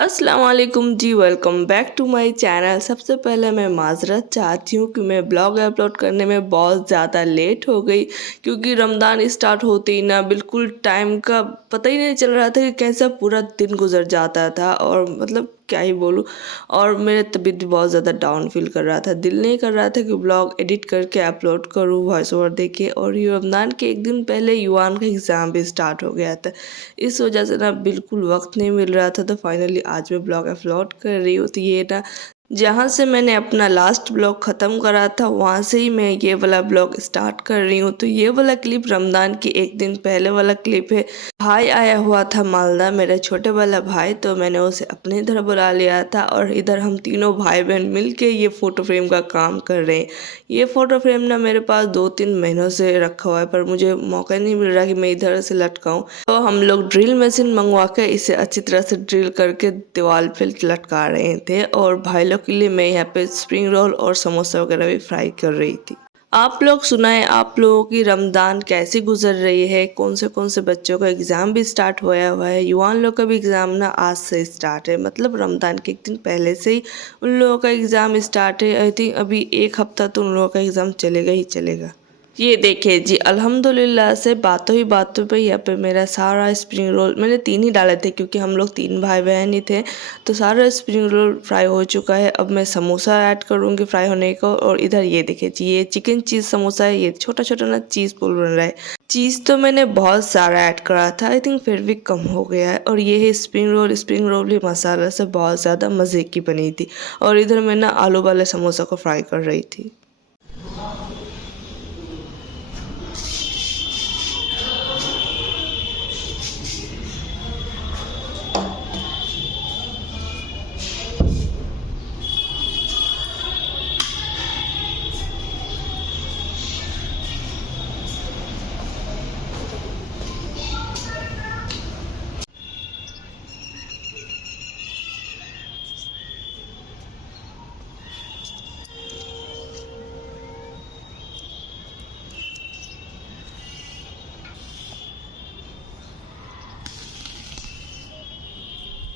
अस्सलाम वालेकुम जी, welcome back to my channel. सबसे पहले मैं माज़रत चाहती हूँ कि मैं ब्लॉग अपलोड करने में बहुत ज़्यादा लेट हो गई, क्योंकि रमज़ान स्टार्ट होते ही ना बिल्कुल टाइम का पता ही नहीं चल रहा था कि कैसा पूरा दिन गुजर जाता था। और मतलब क्या ही बोलूँ। और मेरे तबीयत भी बहुत ज़्यादा डाउन फील कर रहा था, दिल नहीं कर रहा था कि ब्लॉग एडिट करके अपलोड करूँ वॉइस ओवर देके। और ये रमज़ान के एक दिन पहले युवान का एग्ज़ाम भी स्टार्ट हो गया था, इस वजह से ना बिल्कुल वक्त नहीं मिल रहा था। तो फाइनली आज मैं ब्लॉग अपलोड कर रही हूँ। तो ये ना जहाँ से मैंने अपना लास्ट ब्लॉग ख़त्म करा था वहाँ से ही मैं ये वाला ब्लॉग स्टार्ट कर रही हूँ। तो ये वाला क्लिप रमज़ान के एक दिन पहले वाला क्लिप है। भाई आया हुआ था मालदा, मेरा छोटे वाला भाई, तो मैंने उसे अपने इधर बुला लिया था और इधर हम तीनों भाई बहन मिल के ये फ़ोटो फ्रेम का काम कर रहे हैं। ये फ़ोटो फ्रेम ना मेरे पास 2-3 महीनों से रखा हुआ है, पर मुझे मौका नहीं मिल रहा कि मैं इधर से लटकाऊँ। तो हम लोग ड्रिल मशीन मंगवा के इसे अच्छी तरह से ड्रिल करके दीवार पे लटका रहे थे। और भाई लोग के लिए मैं यहाँ पे स्प्रिंग रोल और समोसा वगैरह भी फ्राई कर रही थी। आप लोग सुनाएं, आप लोगों की रमज़ान कैसी गुजर रही है? कौन से बच्चों का एग्ज़ाम भी स्टार्ट होया हुआ है? युवान लोग का भी एग्ज़ाम ना आज से स्टार्ट है, मतलब रमज़ान के एक दिन पहले से ही उन लोगों का एग्ज़ाम स्टार्ट है। आई थिंक अभी एक हफ्ता तो उन लोगों का एग्ज़ाम चलेगा ही चलेगा। ये देखिए जी, अल्हम्दुलिल्लाह से बातों ही बातों पे यहाँ पे मेरा सारा स्प्रिंग रोल मैंने 3 ही डाले थे, क्योंकि हम लोग 3 भाई बहन ही थे। तो सारा स्प्रिंग रोल फ्राई हो चुका है। अब मैं समोसा ऐड करूँगी फ्राई होने को। और इधर ये देखिए जी, ये चिकन चीज़ समोसा है। ये छोटा छोटा ना चीज़ पुल बन रहा है। चीज़ तो मैंने बहुत सारा ऐड करा था, आई थिंक फिर भी कम हो गया है। और ये है स्प्रिंग रोल भी मसाला से बहुत ज़्यादा मज़े की बनी थी। और इधर मैं ना आलू वाले समोसा को फ्राई कर रही थी।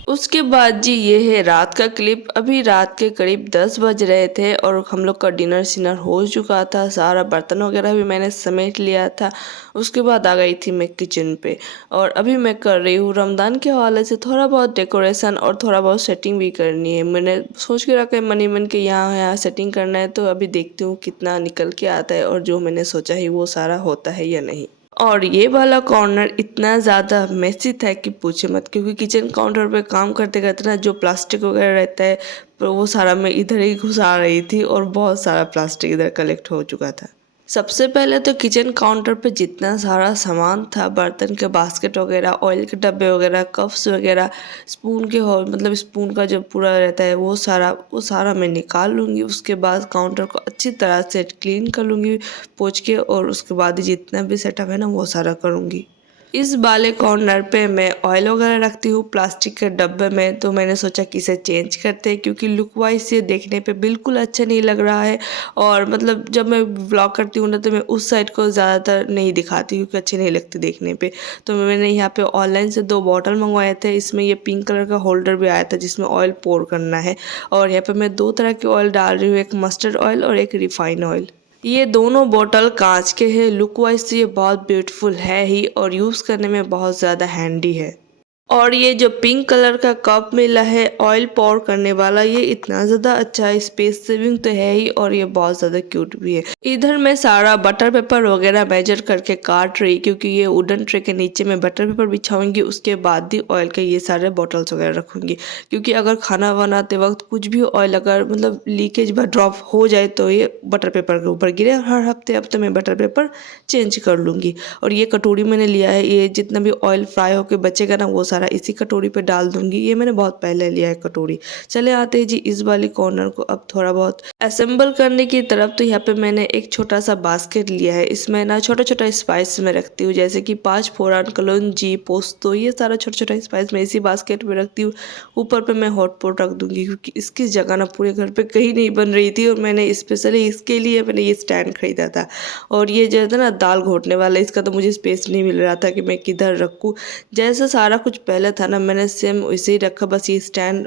उसके बाद जी ये है रात का क्लिप। अभी रात के करीब 10 बज रहे थे और हम लोग का डिनर शिनर हो चुका था। सारा बर्तन वगैरह भी मैंने समेट लिया था। उसके बाद आ गई थी मैं किचन पे। और अभी मैं कर रही हूँ रमज़ान के हवाले से थोड़ा बहुत डेकोरेशन और थोड़ा बहुत सेटिंग भी करनी है। मैंने सोच के रखा है मनी मन के यहाँ यहाँ सेटिंग करना है। तो अभी देखती हूँ कितना निकल के आता है और जो मैंने सोचा है वो सारा होता है या नहीं। और ये वाला कॉर्नर इतना ज़्यादा मेसी था कि पूछे मत, क्योंकि किचन काउंटर पे काम करते करते ना जो प्लास्टिक वगैरह रहता है वो सारा मैं इधर ही घुसा रही थी और बहुत सारा प्लास्टिक इधर कलेक्ट हो चुका था। सबसे पहले तो किचन काउंटर पे जितना सारा सामान था, बर्तन के बास्केट वगैरह, ऑयल के डब्बे वगैरह, कप्स वगैरह, स्पून के हो मतलब स्पून का जो पूरा रहता है वो सारा मैं निकाल लूँगी। उसके बाद काउंटर को अच्छी तरह से क्लीन कर लूँगी पोंछ के। और उसके बाद जितना भी सेटअप है ना वो सारा करूँगी। इस वाले कॉर्नर पे मैं ऑयल वगैरह रखती हूँ प्लास्टिक के डब्बे में। तो मैंने सोचा कि इसे चेंज करते हैं, क्योंकि लुक वाइज ये देखने पे बिल्कुल अच्छा नहीं लग रहा है। और मतलब जब मैं व्लॉग करती हूँ ना तो मैं उस साइड को ज़्यादातर नहीं दिखाती, क्योंकि अच्छी नहीं लगती देखने पे। तो मैंने यहाँ पे ऑनलाइन से 2 बॉटल मंगवाए थे। इसमें ये पिंक कलर का होल्डर भी आया था जिसमें ऑयल पोर करना है। और यहाँ पे मैं 2 तरह के ऑयल डाल रही हूँ, एक मस्टर्ड ऑयल और एक रिफाइन ऑयल। ये दोनों बोतल कांच के हैं। लुक वाइज तो ये बहुत ब्यूटीफुल है ही और यूज़ करने में बहुत ज़्यादा हैंडी है। और ये जो पिंक कलर का कप मिला है ऑयल पोर करने वाला, ये इतना ज़्यादा अच्छा है, स्पेस सेविंग तो है ही और ये बहुत ज़्यादा क्यूट भी है। इधर मैं सारा बटर पेपर वगैरह मेजर करके काट रही, क्योंकि ये वुडन ट्रे के नीचे मैं बटर पेपर बिछाऊंगी। उसके बाद ही ऑयल के ये सारे बॉटल्स वगैरह रखूंगी, क्योंकि अगर खाना बनाते वक्त कुछ भी ऑयल अगर मतलब लीकेज व ड्रॉप हो जाए तो ये बटर पेपर के ऊपर गिरे। हर हफ्ते हफ्ते मैं बटर पेपर चेंज कर लूँगी। और ये कटोरी मैंने लिया है, ये जितना भी ऑयल फ्राई होकर बचेगा ना वो सारा इसी कटोरी पे डाल दूंगी। ये मैंने बहुत पहले लिया है कटोरी। चले आते हैं जी इस वाली कॉर्नर को अब थोड़ा बहुत असेंबल करने की तरफ। तो यहाँ पे मैंने एक छोटा सा बास्केट लिया है। इसमें ना छोटा छोटा स्पाइस में रखती हूँ, जैसे कि 5 फोरन, कलौंजी, पोस्तो, ये सारा छोटा छोटा स्पाइस मैं इसी बास्केट में रखती हूँ। ऊपर पे मैं हॉट पॉट रख दूंगी, क्योंकि इसकी जगह ना पूरे घर पे कहीं नहीं बन रही थी और मैंने स्पेशली इसके लिए मैंने ये स्टैंड खरीदा था। और ये जो है ना दाल घोटने वाला, इसका तो मुझे स्पेस नहीं मिल रहा था कि मैं किधर रखूँ। जैसे सारा कुछ पहले था ना, मैंने सेम वैसे ही रखा, बस ये स्टैंड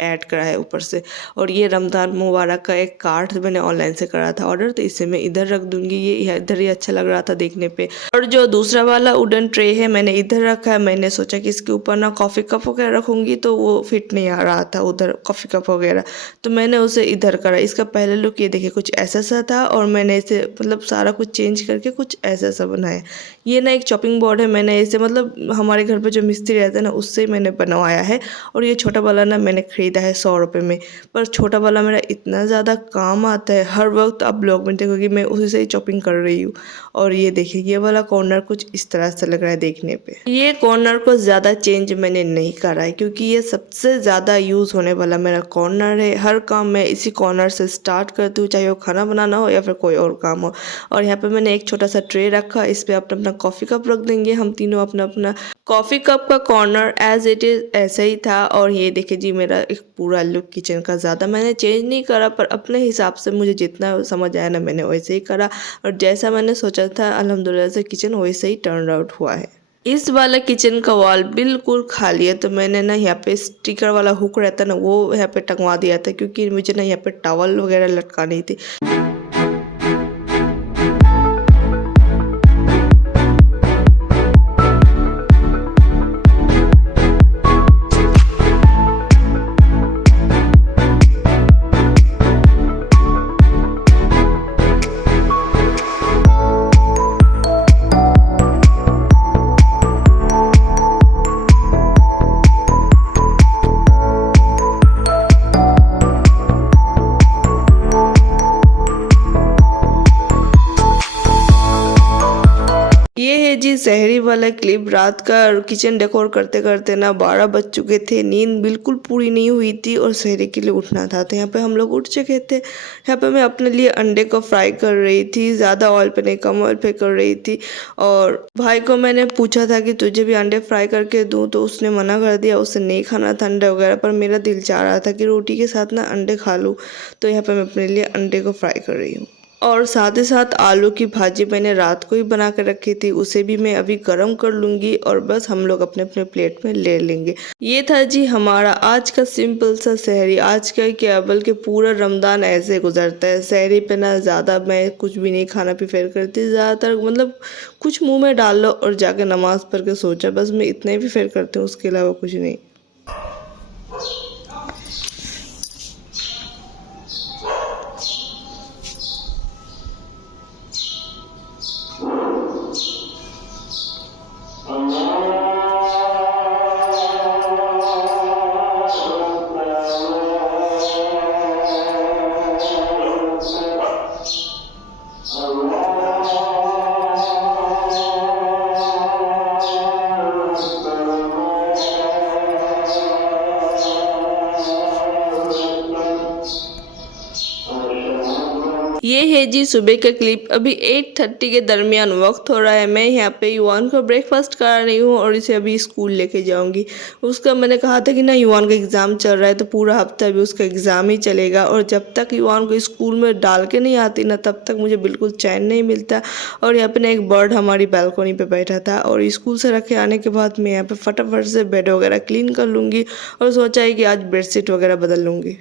ऐड करा है ऊपर से। और ये रमज़ान मुबारक का एक कार्ड मैंने ऑनलाइन से करा था ऑर्डर, तो इसे मैं इधर रख दूँगी, ये इधर ही अच्छा लग रहा था देखने पे। और जो दूसरा वाला वुडन ट्रे है मैंने इधर रखा है। मैंने सोचा कि इसके ऊपर ना कॉफ़ी कप वगैरह रखूँगी तो वो फिट नहीं आ रहा था उधर कॉफ़ी कप वगैरह, तो मैंने उसे इधर करा। इसका पहले लुक ये देखिए कुछ ऐसा सा था, और मैंने इसे मतलब सारा कुछ चेंज करके कुछ ऐसा सा बनाया। ये ना एक चॉपिंग बोर्ड है, मैंने इसे मतलब हमारे घर पे जो मिस्त्री रहते हैं ना उससे मैंने बनवाया है। और ये छोटा वाला ना मैंने ख़रीदा है 100 रुपये में, पर छोटा वाला मेरा इतना ज़्यादा काम आता है, हर वक्त आप ब्लॉग में देखोगे मैं उसी से ही चॉपिंग कर रही हूँ। और ये देखिए ये वाला कॉर्नर कुछ इस तरह से लग रहा है देखने पे। ये कॉर्नर को ज़्यादा चेंज मैंने नहीं करा है, क्योंकि ये सबसे ज़्यादा यूज़ होने वाला मेरा कॉर्नर है। हर काम मैं इसी कॉर्नर से स्टार्ट करती हूँ, चाहे वो खाना बनाना हो या फिर कोई और काम हो। और यहाँ पे मैंने एक छोटा सा ट्रे रखा, इस पर अपना अपना कॉफ़ी कप रख देंगे हम तीनों अपना अपना। कॉफ़ी कप का कॉर्नर एज इट इज़ ऐसा ही था। और ये देखिए जी मेरा एक पूरा लुक किचन का, ज़्यादा मैंने चेंज नहीं करा, पर अपने हिसाब से मुझे जितना समझ आया ना मैंने वैसे ही करा। और जैसा मैंने सोचा था अल्हम्दुलिल्लाह से किचन वैसे ही टर्न आउट हुआ है। इस वाला किचन का वॉल बिल्कुल खाली है, तो मैंने ना यहाँ पे स्टिकर वाला हुक रहता है ना वो यहाँ पे टंगवा दिया था, क्योंकि मुझे ना यहाँ पे टॉवल वगैरह लटकानी थी। ये है जी शहरी वाला क्लिप। रात का किचन डेकोर करते करते ना 12 बज चुके थे, नींद बिल्कुल पूरी नहीं हुई थी और शहरी के लिए उठना था, तो यहाँ पे हम लोग उठ चुके थे। यहाँ पे मैं अपने लिए अंडे को फ्राई कर रही थी, ज़्यादा ऑयल पे नहीं कम ऑयल पे कर रही थी। और भाई को मैंने पूछा था कि तुझे भी अंडे फ्राई करके दूँ, तो उसने मना कर दिया, उसे नहीं खाना था अंडे वगैरह। पर मेरा दिल चाह रहा था कि रोटी के साथ ना अंडे खा लूँ, तो यहाँ पर मैं अपने लिए अंडे को फ्राई कर रही हूँ। और साथ ही साथ आलू की भाजी मैंने रात को ही बना कर रखी थी, उसे भी मैं अभी गर्म कर लूँगी और बस हम लोग अपने अपने प्लेट में ले लेंगे। ये था जी हमारा आज का सिंपल सा सहरी। आज का क्या बल्कि पूरा रमज़ान ऐसे गुजरता है। सहरी पे ना ज़्यादा मैं कुछ भी नहीं खाना प्रेफर करती, ज़्यादातर मतलब कुछ मुँह में डाल लो और जाके नमाज़ पढ़ के सो जाओ, बस मैं इतना ही प्रेफर करती हूँ, उसके अलावा कुछ नहीं। ये है जी सुबह का क्लिप। अभी 8:30 के दरमियान वक्त हो रहा है। मैं यहाँ पे युवान को ब्रेकफास्ट करा रही हूँ और इसे अभी स्कूल लेके जाऊँगी। उसका मैंने कहा था कि ना युवान का एग्ज़ाम चल रहा है, तो पूरा हफ्ता भी उसका एग्ज़ाम ही चलेगा, और जब तक युवान को स्कूल में डाल के नहीं आती ना तब तक मुझे बिल्कुल चैन नहीं मिलता। और यहाँ पे ना एक बर्ड हमारी बालकोनी पे बैठा था, और स्कूल से रखे आने के बाद मैं यहाँ पे फटाफट से बेड वगैरह क्लीन कर लूँगी, और सोचा है कि आज बेडशीट वगैरह बदल लूँगी।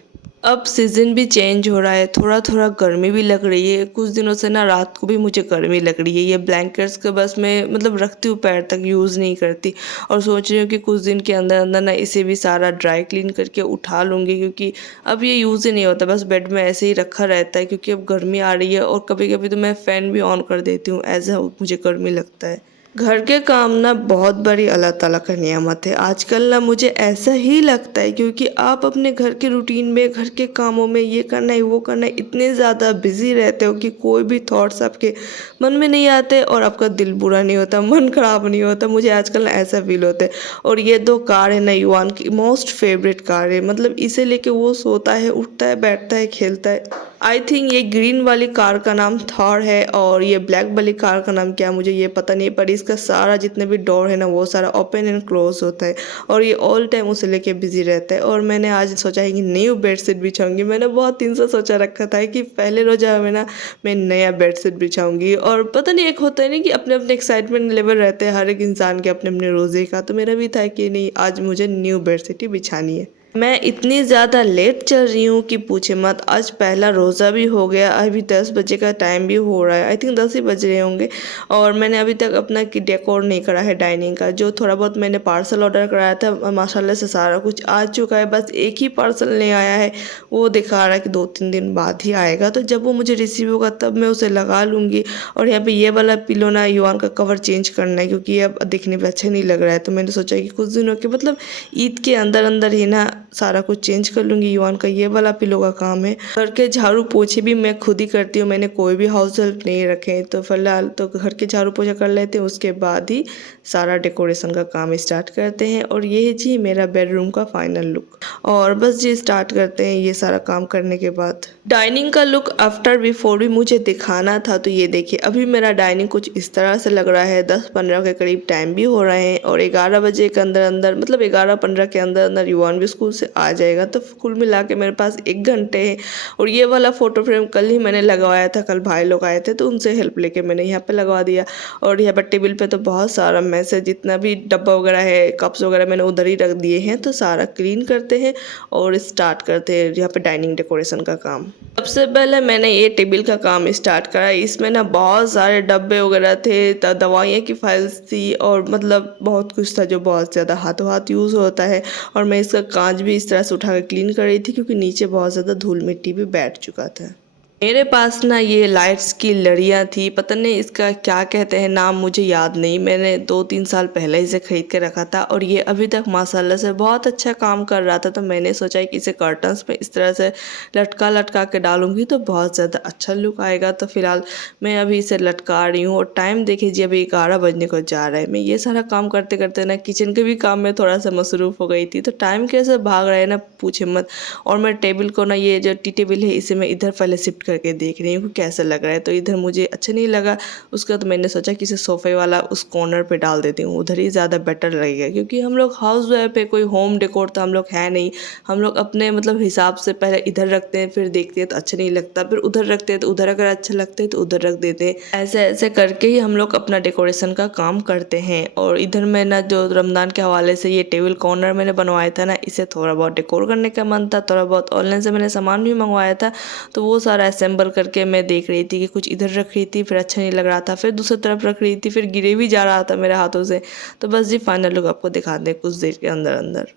अब सीज़न भी चेंज हो रहा है, थोड़ा थोड़ा गर्मी भी लग रही है। कुछ दिनों से ना रात को भी मुझे गर्मी लग रही है। ये ब्लैंकेट्स का बस मैं मतलब रखती हूँ, पैर तक यूज़ नहीं करती, और सोच रही हूँ कि कुछ दिन के अंदर अंदर ना इसे भी सारा ड्राई क्लीन करके उठा लूँगी, क्योंकि अब ये यूज़ ही नहीं होता, बस बेड में ऐसे ही रखा रहता है। क्योंकि अब गर्मी आ रही है और कभी कभी तो मैं फ़ैन भी ऑन कर देती हूँ, ऐसा मुझे गर्मी लगता है। घर के काम ना बहुत बड़ी अल्लाह ताला का नियामत है। आजकल ना मुझे ऐसा ही लगता है, क्योंकि आप अपने घर के रूटीन में, घर के कामों में, ये करना है वो करना है, इतने ज़्यादा बिजी रहते हो कि कोई भी थॉट्स आपके मन में नहीं आते और आपका दिल बुरा नहीं होता, मन ख़राब नहीं होता। मुझे आजकल ना ऐसा फील होता है। और ये 2 कार है ना युवान की मोस्ट फेवरेट कार है, मतलब इसे लेके वो सोता है, उठता है, बैठता है, खेलता है। आई थिंक ये ग्रीन वाली कार का नाम थॉर है और ये ब्लैक वाली कार का नाम क्या है मुझे ये पता नहीं, पर इसका सारा जितने भी डोर है ना वो सारा ओपन एंड क्लोज होता है और ये ऑल टाइम उसे लेके बिजी रहता है। और मैंने आज सोचा है कि न्यू बेडशीट बिछाऊंगी। मैंने बहुत दिन से सोचा रखा था कि पहले रोज में ना मैं नया बेडशीट बिछाऊंगी। और पता नहीं एक होता है ना कि अपने अपने एक्साइटमेंट लेवल रहते हैं हर एक इंसान के अपने अपने रोज़े का, तो मेरा भी था कि नहीं आज मुझे न्यू बेडशीट ही बिछानी है। मैं इतनी ज़्यादा लेट चल रही हूँ कि पूछे मत। आज पहला रोज़ा भी हो गया, अभी 10 बजे का टाइम भी हो रहा है, आई थिंक 10 ही बज रहे होंगे। और मैंने अभी तक अपना कि डेकोर नहीं करा है डाइनिंग का। जो थोड़ा बहुत मैंने पार्सल ऑर्डर कराया था माशाल्लाह से सारा कुछ आ चुका है, बस एक ही पार्सल नहीं आया है, वो दिखा रहा है कि 2-3 दिन बाद ही आएगा। तो जब वो मुझे रिसीव होगा तब मैं उसे लगा लूँगी। और यहाँ पे ये वाला पिलो ना युवान का कवर चेंज करना है क्योंकि ये अब दिखने पे अच्छा नहीं लग रहा है। तो मैंने सोचा कि कुछ दिनों के मतलब ईद के अंदर अंदर ही ना सारा कुछ चेंज कर लूँगी। युवान का ये वाला पिलो का काम है। घर के झाड़ू पोछे भी मैं खुद ही करती हूँ, मैंने कोई भी हाउस हेल्प नहीं रखे। तो फिलहाल तो घर के झाड़ू पोछा कर लेते हैं, उसके बाद ही सारा डेकोरेशन का काम स्टार्ट करते हैं। और ये है जी मेरा बेडरूम का फाइनल लुक। और बस जी स्टार्ट करते हैं ये सारा काम करने के बाद। डाइनिंग का लुक आफ्टर बिफोर भी मुझे दिखाना था, तो ये देखिए अभी मेरा डाइनिंग कुछ इस तरह से लग रहा है। 10-15 के करीब टाइम भी हो रहे हैं और 11 बजे के अंदर अंदर मतलब 11-15 के अंदर अंदर युवान भी स्कूल से आ जाएगा। तो कुल मिला के मेरे पास 1 घंटे है। और ये वाला फ़ोटो फ्रेम कल ही मैंने लगवाया था, कल भाई लोग आए थे तो उनसे हेल्प लेके मैंने यहाँ पे लगवा दिया। और यहाँ पर टेबल पे तो बहुत सारा मैस है, जितना भी डब्बा वगैरह है कप्स वगैरह मैंने उधर ही रख दिए हैं। तो सारा क्लीन करते हैं और स्टार्ट करते हैं यहाँ पे डाइनिंग डेकोरेशन का काम। सबसे पहले मैंने ये टेबल का काम स्टार्ट करा। इसमें ना बहुत सारे डब्बे वगैरह थे, दवाइयाँ की फाइल्स थी और मतलब बहुत कुछ था जो बहुत ज़्यादा हाथों हाथ यूज़ होता है। और मैं इसका कांच भी इस तरह से उठा कर क्लीन कर रही थी क्योंकि नीचे बहुत ज़्यादा धूल मिट्टी भी बैठ चुका था। मेरे पास ना ये लाइट्स की लड़ियाँ थी, पता नहीं इसका क्या कहते हैं नाम मुझे याद नहीं। मैंने 2-3 साल पहले इसे ख़रीद के रखा था और ये अभी तक माशाल्लाह से बहुत अच्छा काम कर रहा था। तो मैंने सोचा कि इसे कर्टन्स पे इस तरह से लटका लटका के डालूंगी तो बहुत ज़्यादा अच्छा लुक आएगा। तो फिलहाल मैं अभी इसे लटका रही हूँ। और टाइम देखिए जी अभी 11 बजने को जा रहा है। मैं ये सारा काम करते करते ना किचन के भी काम में थोड़ा सा मसरूफ़ हो गई थी। तो टाइम कैसे भाग रहा है ना पूछे मत। और मैं टेबल को ना ये जो टी टेबल है इसे मैं इधर पहले शिफ्ट करके देख रही हूँ कैसा लग रहा है। तो इधर मुझे अच्छा नहीं लगा, उसका तो मैंने सोचा कि इसे सोफे वाला उस कॉर्नर पे डाल देती हूँ, उधर ही ज़्यादा बेटर लगेगा। क्योंकि हम लोग हाउस वाइफ है, कोई होम डेकोर तो हम लोग है नहीं। हम लोग अपने मतलब हिसाब से पहले इधर रखते हैं, फिर देखते हैं तो अच्छा नहीं लगता, फिर उधर रखते हैं तो उधर अगर अच्छा लगता है तो उधर रख देते हैं। ऐसे ऐसे करके ही हम लोग अपना डेकोरेशन का काम करते हैं। और इधर मैं ना जो रमज़ान के हवाले से ये टेबल कॉर्नर मैंने बनवाया था ना, इसे थोड़ा बहुत डेकोर करने का मन था, थोड़ा बहुत ऑनलाइन से मैंने सामान भी मंगवाया था। तो वो सारा असेंबल करके मैं देख रही थी कि कुछ इधर रख रही थी, फिर अच्छा नहीं लग रहा था, फिर दूसरी तरफ रख रही थी, फिर गिरे भी जा रहा था मेरे हाथों से। तो बस जी फाइनल लुक आपको दिखा दें कुछ देर के अंदर अंदर।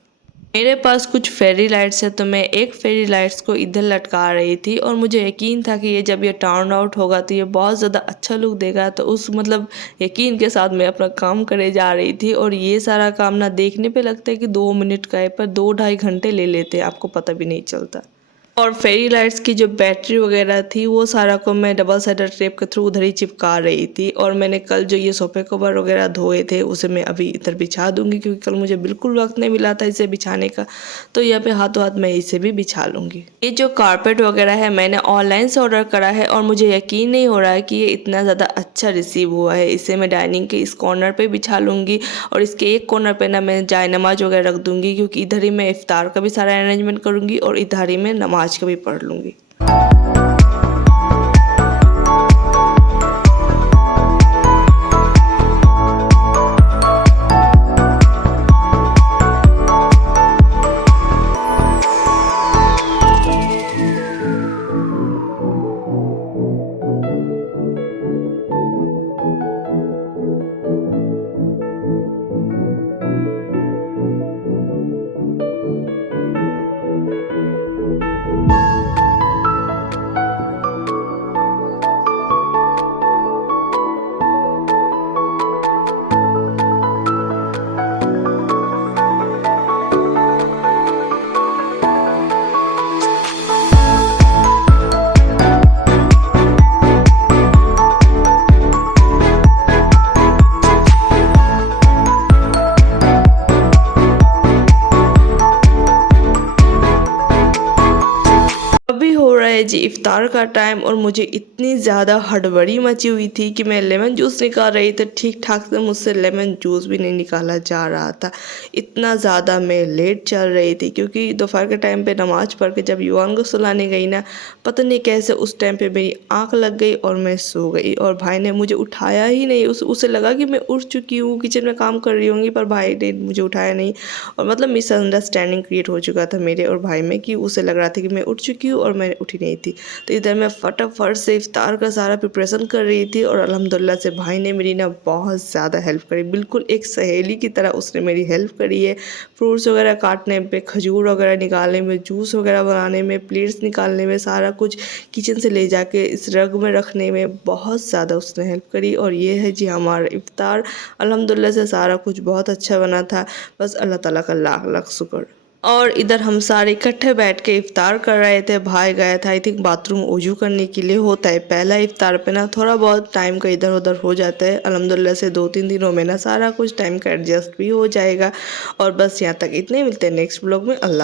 मेरे पास कुछ फेरी लाइट्स है तो मैं एक फेरी लाइट्स को इधर लटका रही थी और मुझे यकीन था कि ये जब ये टर्न आउट होगा तो ये बहुत ज़्यादा अच्छा लुक देगा। तो उस मतलब यकीन के साथ मैं अपना काम करे जा रही थी। और ये सारा काम ना देखने पे लगता है कि 2 मिनट का है, पर 2-2.5 घंटे ले लेते हैं, आपको पता भी नहीं चलता। और फेरी लाइट्स की जो बैटरी वगैरह थी वो सारा को मैं डबल साइडेड टेप के थ्रू उधर ही चिपका रही थी। और मैंने कल जो ये सोफे कवर वगैरह धोए थे उसे मैं अभी इधर बिछा दूंगी क्योंकि कल मुझे बिल्कुल वक्त नहीं मिला था इसे बिछाने का। तो यहाँ पे हाथों हाथ मैं इसे भी बिछा लूँगी। ये जो कारपेट वगैरह है मैंने ऑनलाइन से ऑर्डर करा है और मुझे यकीन नहीं हो रहा है कि ये इतना ज़्यादा अच्छा रिसीव हुआ है। इसे मैं डाइनिंग के इस कॉर्नर पर बिछा लूँगी और इसके एक कॉर्नर पर ना मैं जाय नमाज वगैरह रख दूँगी क्योंकि इधर ही मैं इफ्तार का भी सारा अरेंजमेंट करूँगी और इधर ही मैं नमाज का भी पढ़ लूँगी। है जी इफ्तार का टाइम और मुझे इतनी ज़्यादा हड़बड़ी मची हुई थी कि मैं लेमन जूस निकाल रही थी, ठीक ठाक से मुझसे लेमन जूस भी नहीं निकाला जा रहा था। इतना ज़्यादा मैं लेट चल रही थी क्योंकि दोपहर के टाइम पे नमाज़ पढ़ के जब युवान को सुलाने गई ना, पता नहीं कैसे उस टाइम पे मेरी आँख लग गई और मैं सो गई और भाई ने मुझे उठाया ही नहीं। उसे लगा कि मैं उठ चुकी हूँ, किचन में काम कर रही होंगी, पर भाई ने मुझे उठाया नहीं और मतलब मिसअंडरस्टैंडिंग क्रिएट हो चुका था मेरे और भाई में कि उसे लग रहा था कि मैं उठ चुकी हूँ और मैं उठी नहीं थी। तो इधर मैं फटाफट से इफ्तार का सारा प्रिपरेशन कर रही थी और अल्हम्दुलिल्लाह से भाई ने मेरी ना बहुत ज़्यादा हेल्प करी, बिल्कुल एक सहेली की तरह उसने मेरी हेल्प करी है। फ्रूट्स वगैरह काटने पे, खजूर वगैरह निकालने में, जूस वगैरह बनाने में, प्लेट्स निकालने में, सारा कुछ किचन से ले जाके इस रग में रखने में बहुत ज़्यादा उसने हेल्प करी। और ये है जी हमारा इफ्तार। अल्हम्दुलिल्लाह से सारा कुछ बहुत अच्छा बना था। बस अल्लाह ताला का लाख लाख शुक्र। और इधर हम सारे इकट्ठे बैठ के इफ्तार कर रहे थे। भाई गया था आई थिंक बाथरूम वज़ू करने के लिए। होता है पहला इफ्तार पे ना थोड़ा बहुत टाइम का इधर उधर हो जाता है। अल्हम्दुलिल्लाह से 2-3 दिनों में ना सारा कुछ टाइम का एडजस्ट भी हो जाएगा। और बस यहाँ तक इतने, मिलते हैं नेक्स्ट ब्लॉग में। अल्लाह।